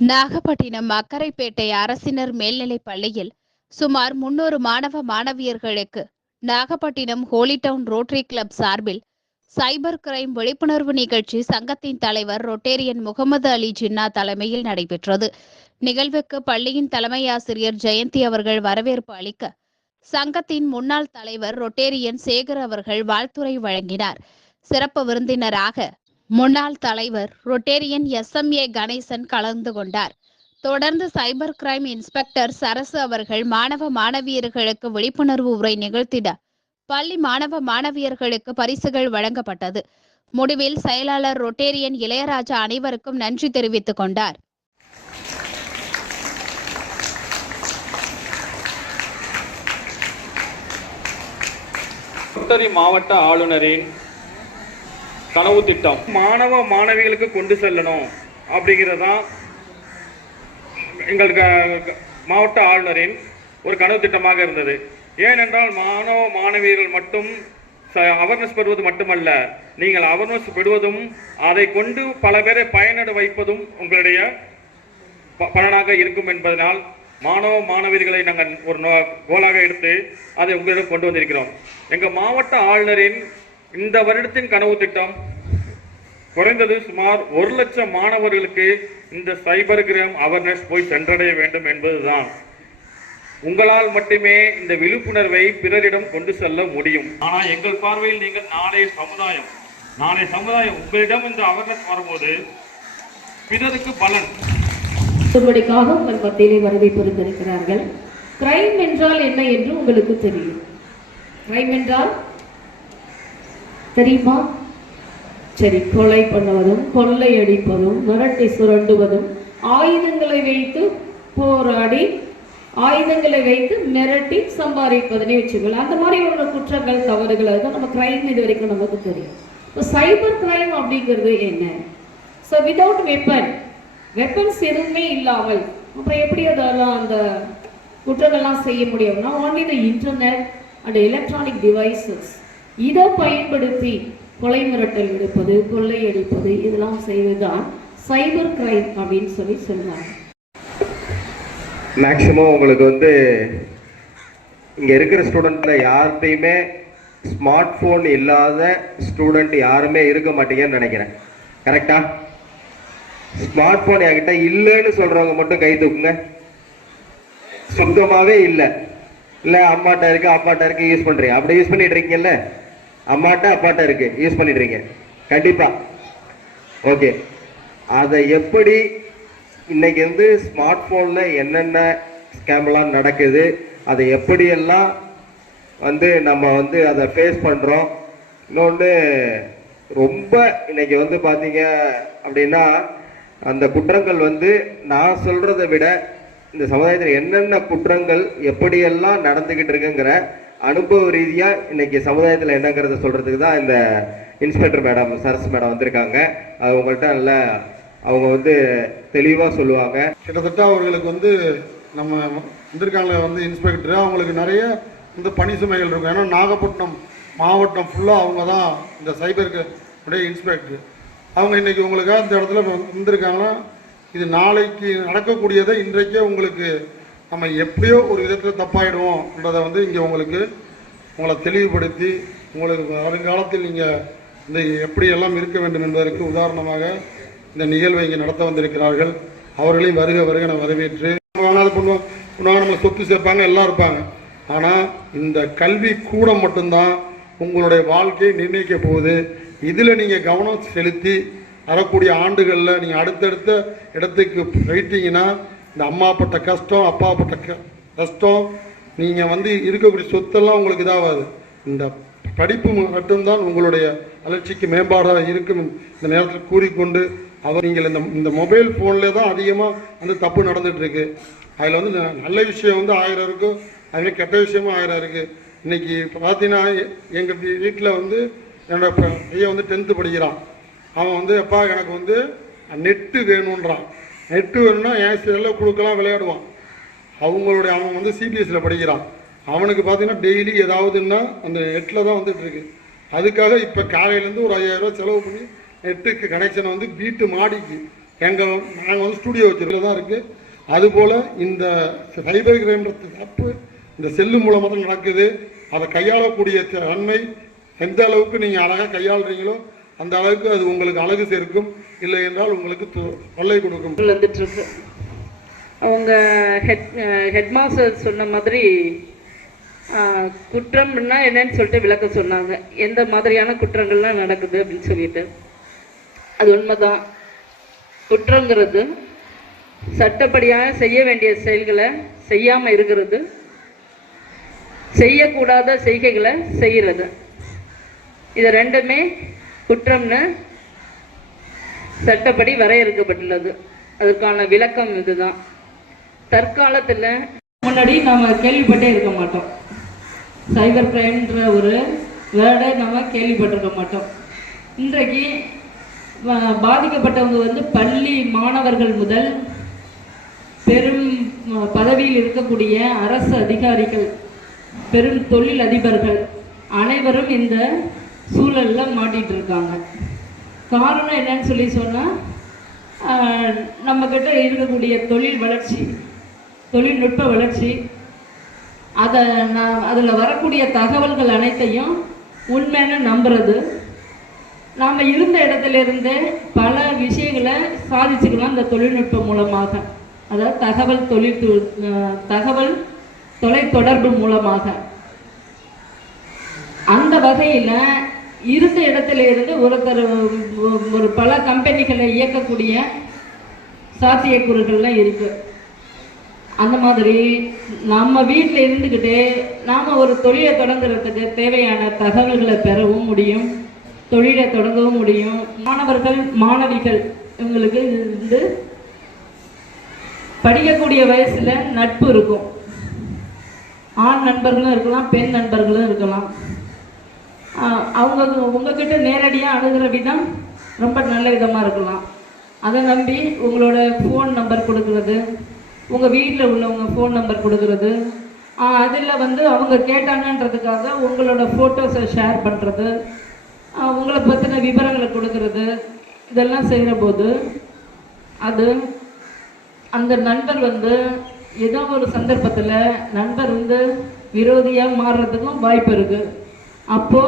நாகப்பட்டினம் அக்கரைப்பேட்டை அரசினர் மேல்நிலைப் பள்ளியில் சுமார் முன்னூறு மாணவ மாணவியர்களுக்கு Nagapattinam Holy Town Rotary club சார்பில் சைபர் கிரைம் விழிப்புணர்வு நிகழ்ச்சி சங்கத்தின் தலைவர் ரொட்டேரியன் முகமது அலி ஜின்னா தலைமையில் நடைபெற்றது. நிகழ்வுக்கு பள்ளியின் தலைமை ஆசிரியர் ஜெயந்தி அவர்கள் வரவேற்பு அளிக்க சங்கத்தின் முன்னாள் தலைவர் ரொட்டேரியன் சேகர் அவர்கள் வாழ்த்துரை வழங்கினார். சிறப்பு விருந்தினராக முன்னாள் தலைவர் ரொட்டேரியன் எஸ்எம்ஏ கணேசன் கலந்து கொண்டார். தொடர்ந்து சைபர் கிரைம் இன்ஸ்பெக்டர் சரசு அவர்கள் மாணவ மாணவியர்களுக்கு விழிப்புணர்வு உரை நிகழ்த்திட பள்ளி மாணவ மாணவியர்களுக்கு பரிசுகள் வழங்கப்பட்டது. முடிவில் செயலாளர் ரொட்டேரியன் இளையராஜா அனைவருக்கும் நன்றி தெரிவித்துக் கொண்டார். மாவட்ட ஆளுநரின் கனவு திட்டம். மாணவ மாணவிகளுக்கு கொண்டு செல்லணும் அப்படிங்கிறதான் எங்கள் க- மாவட்ட ஆளுநரின் ஒரு கனவு திட்டமாக இருந்தது. ஏனென்றால் மாணவ மாணவியர்கள் மட்டும் அவர்னஸ் பெறுவது மட்டுமல்ல நீங்கள் அவர்னஸ் பெறுவதும் அதை கொண்டு பல பேரை பயனட வைப்பதும் உங்களுடைய ப- பலனாக இருக்கும் என்பதனால் மாணவ மாணவிகளை நாங்கள் ஒரு நோ- கோலாக எடுத்து அதை உங்களிடம் கொண்டு வந்திருக்கிறோம். எங்கள் மாவட்ட ஆளுநரின் இந்த வருடத்தின் கனவு திட்டம் குறைந்தது சுமார் ஒரு லட்சம் மாணவர்களுக்கு இந்த சைபர் கிரைம் அவேர்னஸ் போய் சென்றடைய வேண்டும் என்பதுதான். உங்களால் மட்டுமே இந்த விழிப்புணர்வை பிறரிடம் கொண்டு செல்ல முடியும். ஆனால் எங்கள் பார்வையில் நீங்கள் நாளைய சமுதாயம் நாளைய சமுதாயம் உங்களிடம் இந்த அவேர்னஸ் வரும்போது பிறருக்கு பலன். உங்களுக்காக உங்கள் மத்தியிலே வருகை புரிந்திருக்கிறார்கள் கிரைம் என்றால் என்ன என்று உங்களுக்கு தெரியும். கிரைம் என்றால் தெரியுமா? சரி கொலை பண்ணுவதும் கொள்ளை அடிப்பதும் மிரட்டி சுரண்டுவதும் ஆயுதங்களை வைத்து போராடி ஆயுதங்களை வைத்து மிரட்டி சம்பாதிப்பதுனே வச்சுக்கலாம் அந்த மாதிரி உள்ள குற்றங்கள் தவறுகள் அதுதான் நம்ம கிரைம் இது வரைக்கும் நமக்கு தெரியும். இப்போ சைபர் கிரைம் அப்படிங்கிறது என்ன? ஸோ விதவுட் வெப்பன் வெப்பன்ஸ் எதுவுமே இல்லாமல் அப்புறம் எப்படி அதெல்லாம் அந்த குற்றங்கள்லாம் செய்ய முடியும்னா only the internet and electronic devices இதை பயன்படுத்தி கொலை மிரட்டல் விடுப்பது கொள்ளையடிப்பது இதெல்லாம் செய்வதுதான் சைபர் கிரைம் அப்படின்னு சொல்லி சொல்லுவாங்க மேக்சிமம் உங்களுக்கு வந்து இங்கே இருக்கிற ஸ்டூடெண்ட்டில் யார்கிட்டையுமே ஸ்மார்ட் ஃபோன் இல்லாத ஸ்டூடெண்ட் யாருமே இருக்க மாட்டீங்கன்னு நினைக்கிறேன். கரெக்டா ஸ்மார்ட் ஃபோன் என்கிட்ட இல்லைன்னு சொல்கிறவங்க மட்டும் கை தூக்குங்க. சுத்தமாகவே இல்லை. இல்லை அம்மாட்ட இருக்கு அப்பாட்ட இருக்கு யூஸ் பண்ணுறீங்க அப்படி யூஸ் பண்ணிட்டு இருக்கீங்கல்ல? அம்மாட்ட அப்பாட்ட இருக்கு. யூஸ் பண்ணிடுறீங்க. கண்டிப்பா. கண்டிப்பாக ஓகே அதை எப்படி இன்னைக்கு வந்து ஸ்மார்ட் ஃபோனில் என்னென்ன ஸ்கேம்லாம் நடக்குது அதை எப்படியெல்லாம் வந்து நம்ம வந்து அதை ஃபேஸ் பண்ணுறோம் இன்னொன்று ரொம்ப இன்னைக்கு வந்து பார்த்தீங்க அப்படின்னா அந்த குற்றங்கள் வந்து நான் சொல்கிறத விட இந்த சமுதாயத்தில் என்னென்ன குற்றங்கள் எப்படியெல்லாம் நடந்துக்கிட்டு இருக்குங்கிற அனுபவ ரீதியாக இன்னைக்கு சமுதாயத்தில் என்னங்கிறத சொல்கிறதுக்கு தான் இந்த இன்ஸ்பெக்டர் மேடம் சரஸ் மேடம் வந்திருக்காங்க. அது உங்கள்கிட்ட நல்ல அவங்க வந்து தெளிவாக சொல்லுவாங்க. கிட்டத்தட்ட அவர்களுக்கு வந்து நம்ம வந்திருக்காங்க வந்து இன்ஸ்பெக்டர் அவங்களுக்கு நிறைய வந்து பணி சுமைகள் இருக்கும். ஏன்னா நாகப்பட்டினம் மாவட்டம் ஃபுல்லாக அவங்க தான் இந்த சைபருக்கு உடைய இன்ஸ்பெக்டர். அவங்க இன்றைக்கி உங்களுக்காக இந்த இடத்துல வந்திருக்காங்கன்னா இது நாளைக்கு நடக்கக்கூடியதை இன்றைக்கே உங்களுக்கு நம்ம எப்படியோ ஒரு விதத்தில் தப்பாயிடுவோம்ன்றதை வந்து இங்கே உங்களுக்கு உங்களை தெளிவுபடுத்தி உங்களுக்கு வருங்காலத்தில் நீங்கள் இந்த எப்படியெல்லாம் இருக்க வேண்டும் என்பதற்கு உதாரணமாக இந்த நிகழ்வை இங்கே நடத்த வந்திருக்கிறார்கள். அவர்களையும் வருக வருக நான் வரவேற்று வேணாலும் பண்ணுவோம். நம்ம நம்மளை சொத்து சேர்ப்பாங்க எல்லாம் இருப்பாங்க. ஆனால் இந்த கல்வி கூடம் மட்டும்தான் உங்களுடைய வாழ்க்கையை நிர்ணயிக்க போகுது. இதில் நீங்கள் கவனம் செலுத்தி வரக்கூடிய ஆண்டுகளில் நீங்கள் அடுத்தடுத்த இடத்துக்கு போயிட்டீங்கன்னா இந்த அம்மா பட்ட கஷ்டம் அப்பா பட்ட க- கஷ்டம் நீங்கள் வந்து இருக்கக்கூடிய சொத்தெல்லாம் உங்களுக்கு இதாகாது இந்த படிப்பு மட்டும்தான் உங்களுடைய வளர்ச்சிக்கு மேம்பாடாக இருக்கும் இந்த நேரத்தில் கூறிக்கொண்டு அவர் நீங்கள் இந்த இந்த மொபைல் ஃபோனில் தான் அதிகமாக வந்து தப்பு நடந்துகிட்ருக்கு அதில் வந்து ந- நல்ல விஷயம் வந்து ஆயிரம் இருக்கும் அதுவே கெட்ட விஷயமும் ஆயிரம் இருக்குது இன்றைக்கி பார்த்தீங்கன்னா எங்கள் வீட்டில் வந்து என்னோட ப- பையன் வந்து டென்த்து படிக்கிறான். அவன் வந்து அப்பா எனக்கு வந்து நெட்டு வேணுன்றான் நெட்டு வேணும்னா என் செல்லில் கொடுக்கலாம் விளையாடுவான். அவங்களுடைய அவன் வந்து சிபிஎஸ்சியில் படிக்கிறான். அவனுக்கு பார்த்தீங்கன்னா டெய்லி ஏதாவதுன்னா அந்த நெட்டில் தான் வந்துட்டுருக்கு அதுக்காக இப்போ காலையிலேருந்து ஒரு ஐயாயிரரூவா செலவு பண்ணி நெட்டுக்கு கனெக்ஷனை வந்து வீட்டு மாடிக்கு எங்கள் நாங்கள் வந்து ஸ்டூடியோ வச்சிருக்கல தான் இருக்குது அதுபோல் இந்த சைபர் கிரைம்ன்றது தப்பு இந்த செல்லு மூலமாக தான் நடக்குது. அதை கையாளக்கூடிய தன்மை எந்த அளவுக்கு நீங்கள் அழகாக கையாளுறீங்களோ அந்த அளவுக்கு அது உங்களுக்கு அழகு சேர்க்கும். இல்லை என்றால் உங்களுக்கு தொல்லை கொடுக்கும். வந்துட்டு அவங்க ஹெட் ஹெட் மாஸ்டர் சொன்ன மாதிரி குற்றம்னா என்னன்னு சொல்லிட்டு விளக்க சொன்னாங்க. எந்த மாதிரியான குற்றங்கள்லாம் நடக்குது அப்படின்னு சொல்லிட்டு. அது உண்மைதான். குற்றங்கிறது சட்டப்படியாக செய்ய வேண்டிய செயல்களை செய்யாமல் இருக்கிறது. செய்யக்கூடாத செய்கைகளை செய்கிறது இது ரெண்டுமே குற்றம்னு சட்டப்படி வரையறுக்கப்பட்டுள்ளது. அதற்கான விளக்கம் இதுதான். தற்காலத்தில் முன்னாடி நாம் கேள்விப்பட்டே இருக்க மாட்டோம். சைபர் கிரைம்ன்ற ஒரு வேர்டை நம்ம கேள்விப்பட்டிருக்க மாட்டோம். இன்றைக்கு பாதிக்கப்பட்டவங்க வந்து பள்ளி மாணவர்கள் முதல் பெரும் பதவியில் இருக்கக்கூடிய அரசு அதிகாரிகள் பெரும் தொழில் அதிபர்கள் அனைவரும் இந்த சூழலில் மாட்டிகிட்டு இருக்காங்க. காரணம் என்னன்னு சொல்லி சொன்னால் நம்மக்கிட்ட இருக்கக்கூடிய தொழில் வளர்ச்சி தொழில்நுட்ப வளர்ச்சி அதை நான் அதில் வரக்கூடிய தகவல்கள் அனைத்தையும் உண்மைன்னு நம்புறது. நாம் இருந்த இடத்துல இருந்தே பல விஷயங்களை சாதிச்சுக்கலாம் இந்த தொழில்நுட்பம் மூலமாக. அதாவது தகவல் தொழில் தகவல் தொலைத்தொடர்பு மூலமாக. அந்த வகையில் இருந்த இடத்துல இருந்து ஒருத்தர் ஒ- ஒரு பல கம்பெனிகளை இயக்கக்கூடிய சாத்தியக்கூறுகள்லாம் இருக்கு. அந்த மாதிரி நம்ம வீட்டில் இருந்துக்கிட்டே நாம் ஒரு தொழிலை தொடங்குறதுக்கு தேவையான தகவல்களை பெறவும் முடியும் தொழிலை தொடங்கவும் முடியும். மாணவர்கள் மாணவிகள் இவங்களுக்கு வந்து படிக்கக்கூடிய வயசில் நட்பு இருக்கும். ஆண் நண்பர்களும் இருக்கலாம் பெண் நண்பர்களும் இருக்கலாம். அவங்க உங்ககிட்ட நேரடியாக அணுகிற விதம் ரொம்ப நல்ல விதமாக இருக்கலாம். அதை நம்பி உங்களோட ஃபோன் நம்பர் கொடுக்குறது உங்கள் வீட்டில் உள்ளவங்க ஃபோன் நம்பர் கொடுக்குறது அதில் வந்து அவங்க கேட்டாங்கன்றதுக்காக உங்களோட ஃபோட்டோஸை ஷேர் பண்ணுறது உங்களை பற்றின விவரங்களை கொடுக்கறது இதெல்லாம் செய்கிற போது அது அந்த நண்பர் வந்து ஏதோ ஒரு சந்தர்ப்பத்தில் நண்பர் வந்து விரோதியாக மாறுறதுக்கும் வாய்ப்பு இருக்குது அப்போ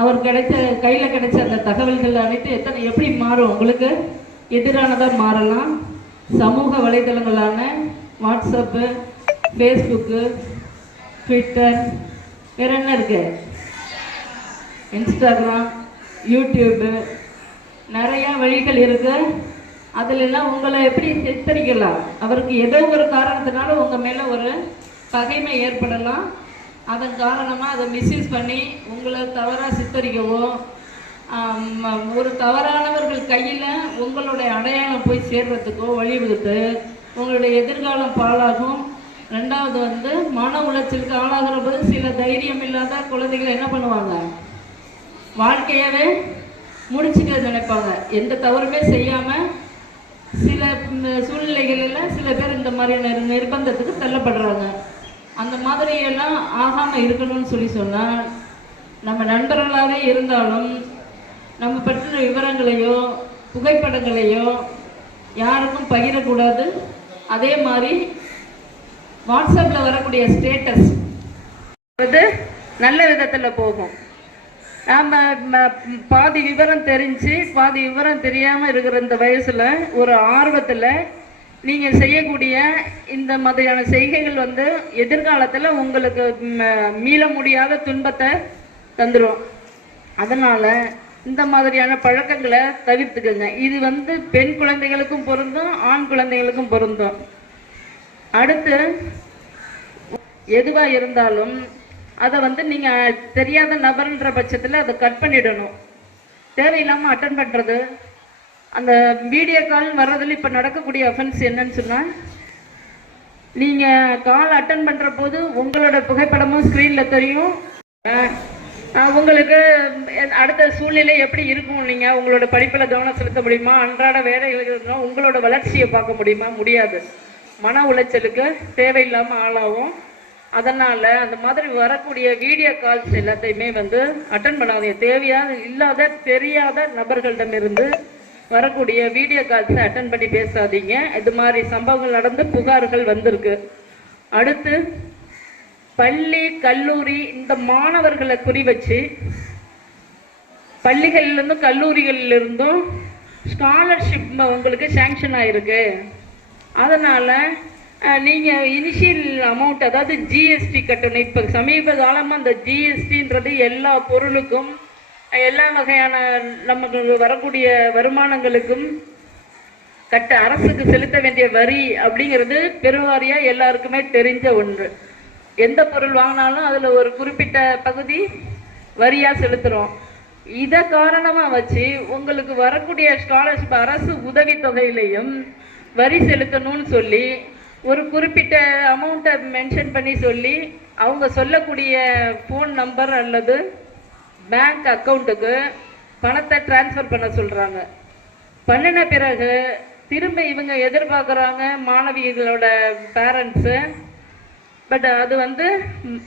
அவர் கிடைச்ச கையில் கிடைச்ச அந்த தகவல்கள் அனைத்து எத்தனை எப்படி மாறும்? உங்களுக்கு எதிரானதாக மாறலாம். சமூக வலைதளங்களான வாட்ஸ்அப்பு ஃபேஸ்புக்கு ட்விட்டர் வேற என்ன இருக்கு? இன்ஸ்டாகிராம் யூடியூப்பு நிறையா வழிகள் இருக்கு. அதிலெல்லாம் உங்களை எப்படி சித்தரிக்கலாம்? அவருக்கு ஏதோ ஒரு காரணத்தினால உங்கள் மேலே ஒரு பகைமை ஏற்படலாம். அதன் காரணமாக அதை மிஸ்யூஸ் பண்ணி உங்களை தவறாக சித்தரிக்கவும் ஒரு தவறானவர்கள் கையில் உங்களுடைய அடையாளம் போய் சேர்றதுக்கோ வழிவகுத்து உங்களுடைய எதிர்காலம் பாழாகும். ரெண்டாவது வந்து மன உளைச்சலுக்கு ஆளாகிற போது சில தைரியம் இல்லாத குழந்தைகள் என்ன பண்ணுவாங்க? வாழ்க்கையவே முடிச்சுக்க நினைப்பாங்க. எந்த தவறுமே செய்யாமல் சில சூழ்நிலைகளில் சில பேர் இந்த மாதிரியான நிர்பந்தத்துக்கு தள்ளப்படுறாங்க. அந்த மாதிரி எல்லாம் ஆகாம இருக்கணும்னு சொல்லி சொன்னால் நம்ம நண்பர்களாகவே இருந்தாலும் நம்ம பற்றின விவரங்களையோ புகைப்படங்களையோ யாருக்கும் பகிரக்கூடாது. அதே மாதிரி வாட்ஸ்அப்பில் வரக்கூடிய ஸ்டேட்டஸ் வந்து நல்ல விதத்தில் போகும். நாம் பாதி விவரம் தெரிஞ்சு பாதி விவரம் தெரியாமல் இருக்கிற இந்த வயசில் ஒரு ஆர்வத்தில் நீங்கள் செய்யக்கூடிய இந்த மாதிரியான செய்கைகள் வந்து எதிர்காலத்தில் உங்களுக்கு ம- மீள முடியாத துன்பத்தை தந்துரும். அதனால் இந்த மாதிரியான பழக்கங்களை தவிர்த்துக்கோங்க. இது வந்து பெண் குழந்தைகளுக்கும் பொருந்தும் ஆண் குழந்தைகளுக்கும் பொருந்தும். அடுத்து எதுவாக இருந்தாலும் அதை வந்து நீங்கள் தெரியாத நபர்ன்ற பட்சத்தில் அதை கட் பண்ணிடணும். தேவையில்லாமல் அட்டன் பண்ணுறது அந்த வீடியோ கால் வர்றதில் இப்போ நடக்கக்கூடிய அஃபென்ஸ் என்னன்னு சொன்னால் நீங்கள் கால் அட்டன் பண்ணுற போது உங்களோட புகைப்படமும் ஸ்க்ரீனில் தெரியும். உங்களுக்கு அடுத்த சூழ்நிலை எப்படி இருக்கும் நீங்கள் உங்களோட படிப்பில் கவனம் செலுத்த முடியுமா? அன்றாட வேலைகளுக்கு உங்களோட வளர்ச்சியை பார்க்க முடியுமா? முடியாது. மன உளைச்சலுக்கு தேவையில்லாமல் ஆளாகும். அதனால் அந்த மாதிரி வரக்கூடிய வீடியோ கால்ஸ் எல்லாத்தையுமே வந்து அட்டன் பண்ணாதீங்க. தேவையான இல்லாத தெரியாத நபர்களிடமிருந்து வரக்கூடிய வீடியோ கால்ஸை அட்டன் பண்ணி பேசாதீங்க. இது மாதிரி சம்பவங்கள் நடந்து புகார்கள் வந்திருக்கு. அடுத்து பள்ளி கல்லூரி இந்த மாணவர்களை குறி வச்சு பள்ளிகள்லேருந்தும் கல்லூரிகளிலிருந்தும் ஸ்காலர்ஷிப் உங்களுக்கு சேங்ஷன் ஆகிருக்கு அதனால் நீங்கள் இனிஷியல் அமௌண்ட் அதாவது ஜிஎஸ்டி கட்டணும். இப்போ சமீப காலமாக அந்த ஜிஎஸ்டின்றது எல்லா பொருளுக்கும் எல்லா வகையான நமக்கு வரக்கூடிய வருமானங்களுக்கும் கட்ட அரசுக்கு செலுத்த வேண்டிய வரி அப்படிங்கிறது பெருவாரியா எல்லாருக்குமே தெரிஞ்ச ஒன்று. எந்த பொருள் வாங்கினாலும் அதில் ஒரு குறிப்பிட்ட பகுதி வரியாக செலுத்துகிறோம் இதை காரணமாக வச்சு உங்களுக்கு வரக்கூடிய ஸ்காலர்ஷிப் அரசு உதவி தொகையிலையும் வரி செலுத்தணும்னு சொல்லி ஒரு குறிப்பிட்ட அமௌண்ட்டை மென்ஷன் பண்ணி சொல்லி அவங்க சொல்லக்கூடிய ஃபோன் நம்பர் அல்லது பேங்க் அக்கௌண்ட்டுக்கு பணத்தை ட்ரான்ஸ்ஃபர் பண்ண சொல்கிறாங்க பண்ணின பிறகு திரும்ப இவங்க எதிர்பார்க்குறாங்க மாணவிகளோட பேரண்ட்ஸு பட் அது வந்து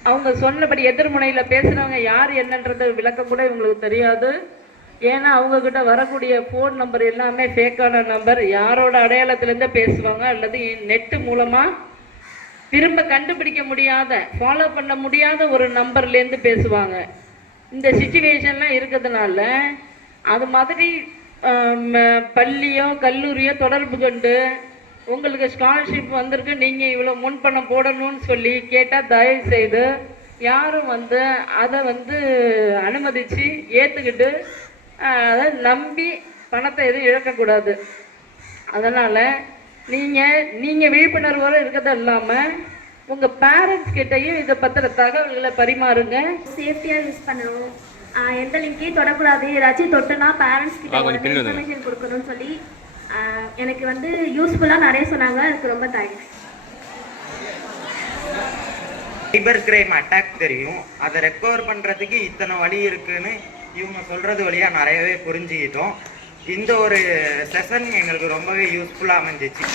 அவங்க சொன்னபடி எதிர்முனையில் பேசுகிறவங்க யார் என்னன்றது விளக்கம் கூட இவங்களுக்கு தெரியாது. ஏன்னா அவங்கக்கிட்ட வரக்கூடிய ஃபோன் நம்பர் எல்லாமே ஃபேக்கான நம்பர் யாரோட அடையாளத்துலேருந்து பேசுவாங்க அல்லது நெட்டு மூலமாக திரும்ப கண்டுபிடிக்க முடியாத ஃபாலோ பண்ண முடியாத ஒரு நம்பர்லேருந்து பேசுவாங்க. இந்த சுச்சுவேஷன்லாம் இருக்கிறதுனால அது மாதிரி பள்ளியோ கல்லூரியோ தொடர்பு கொண்டு உங்களுக்கு ஸ்காலர்ஷிப் வந்திருக்கு நீங்கள் இவ்வளோ முன்பணம் போடணும்னு சொல்லி கேட்டால் தயவு செய்து யாரும் வந்து அதை வந்து அனுமதித்து ஏற்றுக்கிட்டு அதை நம்பி பணத்தை எதுவும் இழக்கக்கூடாது. அதனால் நீங்கள் நீங்கள் விழிப்புணர்வோடு இருக்கிறது இல்லாமல் உங்கள் பேரண்ட்ஸ் கிட்டேயும் இதை பற்றின தகவல்களை பரிமாறுங்க. சேஃப்டியாக யூஸ் பண்ணணும். எந்த லிங்கையும் தொடக்கூடாது. ஏதாச்சும் தொட்டுனா பேரண்ட்ஸ் கிட்ட இன்ஃபர்மேஷன் கொடுக்கணும்னு சொல்லி ஆஹ் எனக்கு வந்து யூஸ்ஃபுல்லாக நிறைய சொன்னாங்க. அதுக்கு ரொம்ப தேங்க்ஸ் சைபர் கிரைம் அட்டாக் தெரியும். அதை ரெக்கவர் பண்ணுறதுக்கு இத்தனை வழி இருக்குன்னு இவங்க சொல்கிறது வழியாக நிறையவே புரிஞ்சுக்கிட்டோம். இந்த ஒரு செஷன் எங்களுக்கு ரொம்பவே யூஸ்ஃபுல்லாக அமைஞ்சிச்சு.